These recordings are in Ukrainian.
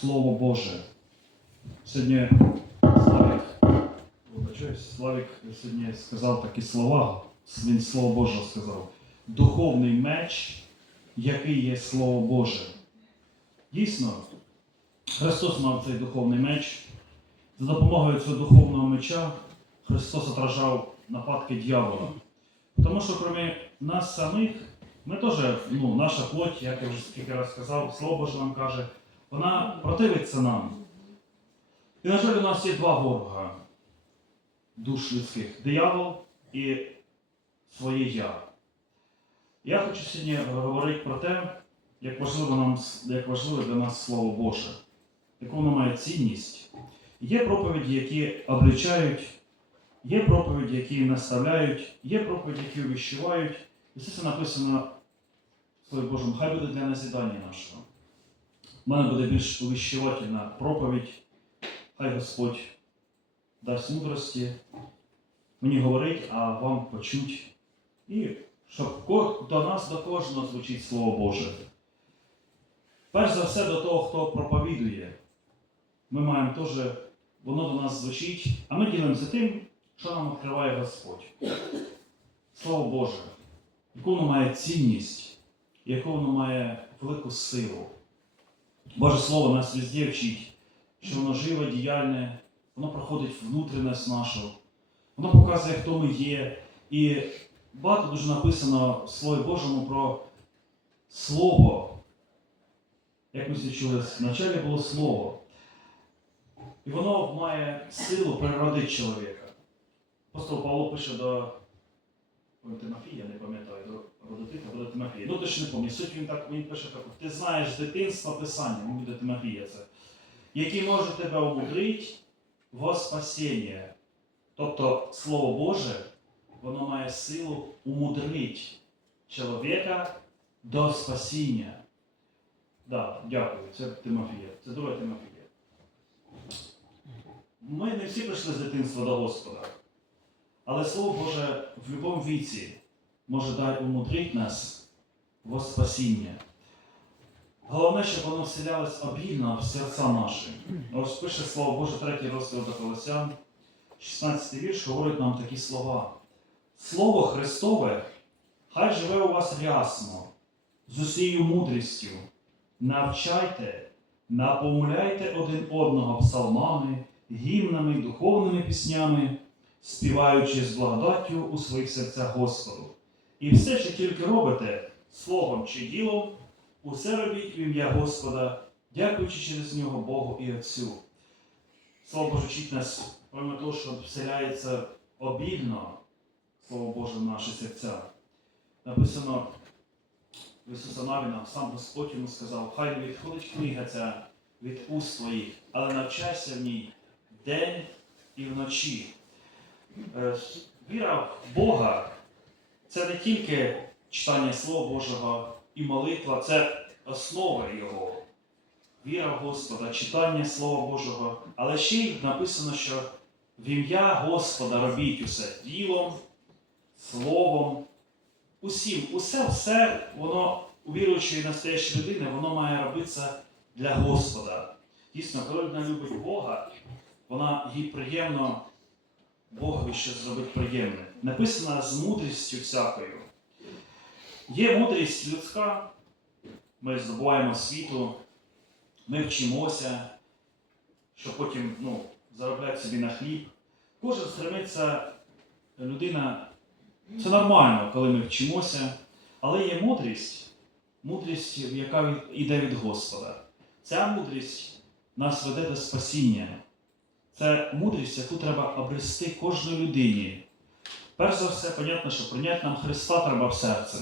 Слово Боже. Сьогодні Славік, вибачаюсь, Славік сьогодні сказав такі слова, він Слово Боже сказав. Духовний меч, який є Слово Боже. Дійсно, Христос мав цей духовний меч. За допомогою цього духовного меча Христос отражав нападки дьявола. Тому що, крім нас самих, ми теж, ну, наша плоть, як я вже скільки раз сказав, Слово Боже нам каже, вона противиться нам. І, на жаль, у нас є два ворога душ людських диявол і своє я. Я хочу сьогодні говорити про те, як важливо, нам, як важливо для нас Слово Боже, яку воно має цінність. Є проповіді, які обличають, є проповіді, які наставляють, є проповіді, які увіщувають. І це написано Слові Божому. Хай буде для назідання нашого. У мене буде більш увіщувательна проповідь. Хай Господь дасть мудрості мені говорить, а вам почуть. І щоб до нас, до кожного звучить Слово Боже. Перш за все до того, хто проповідує. Ми маємо теж, воно до нас звучить, а ми ділимося тим, що нам відкриває Господь. Слово Боже, яку воно має цінність, яку воно має велику силу. Боже Слово нас везде вчить, що воно живе, діяльне, воно проходить внутрішність нашу, воно показує, хто ми є. І багато дуже написано в Слові Божому про Слово. Як ми чули, вначалі було Слово. І воно має силу переродити чоловіка. Апостол Павло пише до ой, Тимофія, не пам'ятаю, або до або до Тимофія. Ну точно не пам'ятаю. Суть він так він пише так: ти знаєш з дитинства Писання, ну, до Тимофія це, які може тебе умудрити во спасіння. Тобто Слово Боже, воно має силу умудрити чоловіка до спасіння. Да, дякую, це Тимофія. Це друге Тимофія. Ми не всі прийшли з дитинства до Господа. Але Слово Боже в будь-якому віці може дай умудрити нас во спасіння. Головне, щоб воно вселялось обільно в серця наші. Ось пише Слово Боже, третій розділ до Колосян, 16 вірш, говорить нам такі слова. Слово Христове, хай живе у вас рясно, з усією мудрістю. Навчайте, напомуляйте один одного псалмами, гімнами, духовними піснями, співаючи з благодаттю у своїх серцях Господу. І все, що тільки робите, словом чи ділом, усе робіть в ім'я Господа, дякуючи через нього Богу і Отцю. Слово Боже вчить нас, помимо того, що вселяється обільно, Слово Боже, в наші серця. Написано в Ісуса Навіна, сам Господь йому сказав, хай не відходить книга ця від уст твоїх, але навчайся в ній день і вночі. Е, Віра в Бога це не тільки читання Слова Божого і молитва, це основа Його. Віра в Господа, читання Слова Божого, але ще й написано, що в ім'я Господа робіть усе ділом, словом, усім, усе, все, воно у віруючої настоящої людини, воно має робитися для Господа. Дійсно, коли людина любить Бога, вона їй приємно Богові щось зробити приємне. Написано з мудрістю всякою. Є мудрість людська, ми здобуваємо світу, ми вчимося, щоб потім ну, заробляти собі на хліб. Кожен стремиться, людина, це нормально, коли ми вчимося, але є мудрість, мудрість, яка йде від Господа. Ця мудрість нас веде до спасіння. Це мудрість, яку треба обрести кожній людині. Перш за все, понятно, що прийняти нам Христа треба в серце.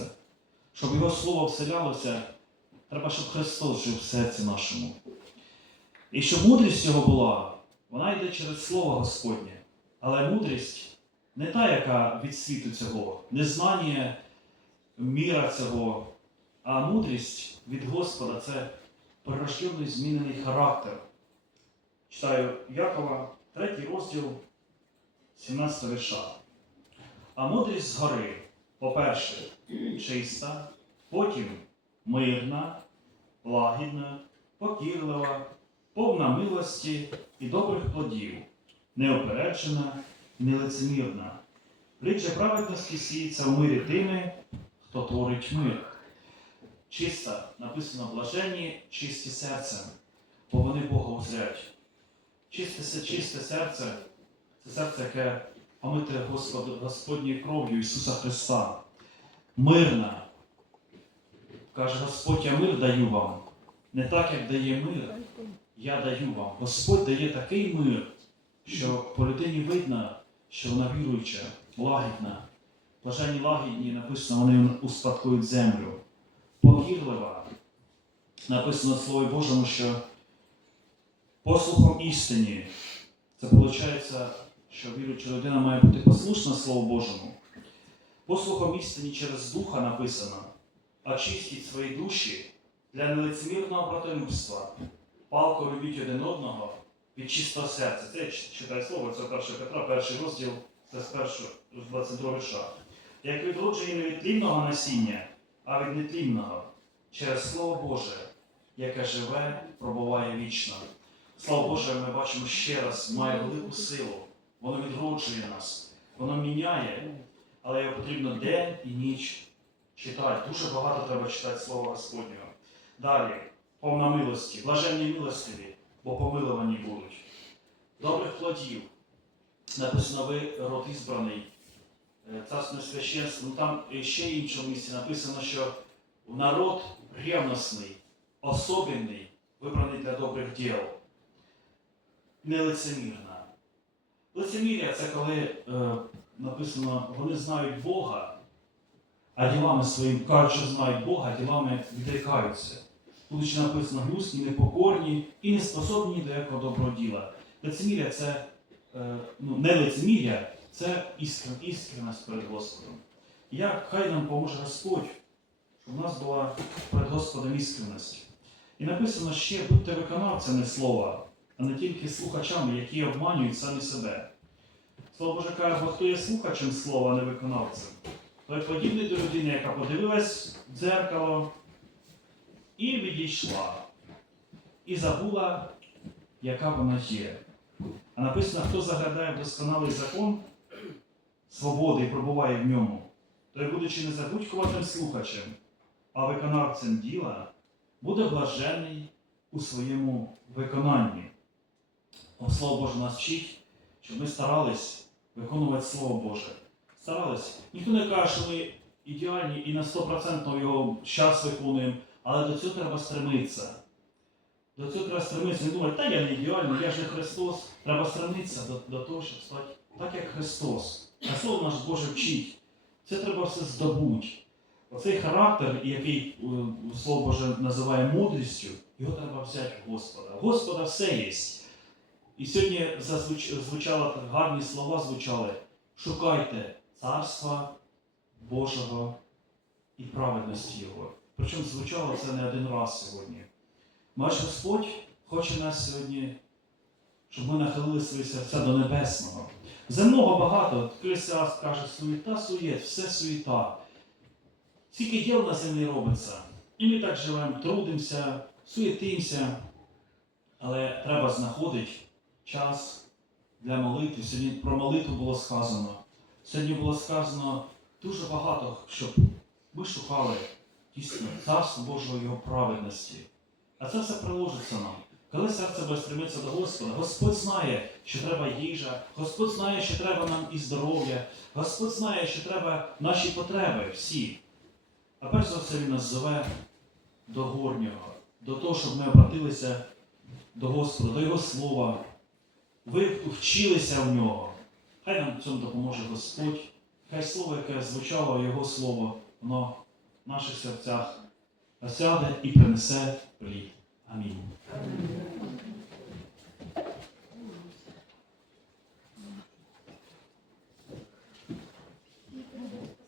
Щоб Його Слово вселялося, треба, щоб Христос жив в серці нашому. І щоб мудрість його була, вона йде через Слово Господнє. Але мудрість не та, яка від світу цього, не знання міра цього, а мудрість від Господа це прирождений змінений характер. Читаю Якова, третій розділ, 17 вірша. А мудрість згори, по-перше, чиста, потім мирна, лагідна, покірлива, повна милості і добрих плодів, неопереджена нелицемірна. Плід праведності сіється в мирі тими, хто творить мир. Чиста, написано блаженні, чисті серцем, бо вони Бога узрять. Чисте, чисте серце це серце, яке омите Господньою кров'ю Ісуса Христа. Мирна. Каже Господь, я мир даю вам. Не так, як дає мир, я даю вам. Господь дає такий мир, що по людині видно, що вона віруюча, лагідна. Блаженні лагідні, написано, вони успадкують землю. Покірлива. Написано в Слові Божому, що послухом істині. Це виходить, що віруюча людина має бути послушна Слову Божому. Послухом істині через Духа написано, очистіть свої душі для нелицемірного братолюбства. Палко любіть один одного від чистого серця. Це я ч- читаю слово, це 1 Петра, перший розділ, це з першого, 22 вірша. Як відроджені не від тлінного насіння, а від нетлінного, через Слово Боже, яке живе, пробуває вічно. Слово Боже, ми бачимо ще раз, має велику силу. Воно відроджує нас, воно міняє, але його потрібно день і ніч читати. Дуже багато треба читати Слово Господнього. Далі, повна милості, блаженні милостиві, бо помилувані будуть. Добрих плодів. Написано, ви род ізбраний, е, царське священство. Ну там ще в іншому місці написано, що народ ревностний, особенний, вибраний для добрих діл. Нелицемірна. Лицемір'я це коли е, написано, вони знають Бога, а ділами своїм кажуть, що знають Бога, а ділами відрікаються. Ще написано гнусні, непокорні і не способні до якого доброго діла. Лицемір'я це е, ну, не лицемір'я, це іскр, іскреність перед Господом. Як хай нам поможе Господь, щоб у нас була перед Господом іскреність. І написано ще, будьте виконавцями слова, а не тільки слухачами, які обманюють самі себе. Слово Боже каже, бо хто є слухачем слова, а не виконавцем, той подібний до людини, яка подивилась в дзеркало і відійшла, і забула, яка вона є. А написано, хто заглядає в досконалий закон свободи і пробуває в ньому, той, будучи не забудькуватим слухачем, а виконавцем діла, буде блажений у своєму виконанні. Слово Боже нас вчить, щоб ми старались виконувати Слово Боже. Старались. Ніхто не каже, що ми ідеальні і на 100% його час виконуємо, але до цього треба стремитися. До цього треба стремитися. Не думати, та я не ідеальний, я ж не Христос. Треба стремитися до, до того, щоб стати так, як Христос. А Слово наш Боже вчить. Це треба все здобути. Оцей характер, який е, Слово Боже називає мудрістю, його треба взяти в Господа. Господа все є. І сьогодні так гарні слова звучали. Шукайте царства Божого і праведності Його. Причому звучало це не один раз сьогодні. Наш Господь хоче нас сьогодні, щоб ми нахилили свої серця до небесного. Земного багато, Христос каже, суєта, суєт, все суєта. Скільки діл на землі робиться. І ми так живемо, трудимося, суєтимося, але треба знаходити час для молитви. Сьогодні про молитву було сказано. Сьогодні було сказано дуже багато, щоб ми шукали дійсно царство Божого Його праведності. А це все приложиться нам. Коли серце буде стремитися до Господа, Господь знає, що треба їжа, Господь знає, що треба нам і здоров'я, Господь знає, що треба наші потреби всі. А перш за все Він нас зове до горнього, до того, щоб ми обратилися до Господа, до Його Слова, ви вчилися в нього. Хай нам в цьому допоможе Господь. Хай слово, яке звучало, Його Слово, воно в наших серцях осяде і принесе плід. Амінь.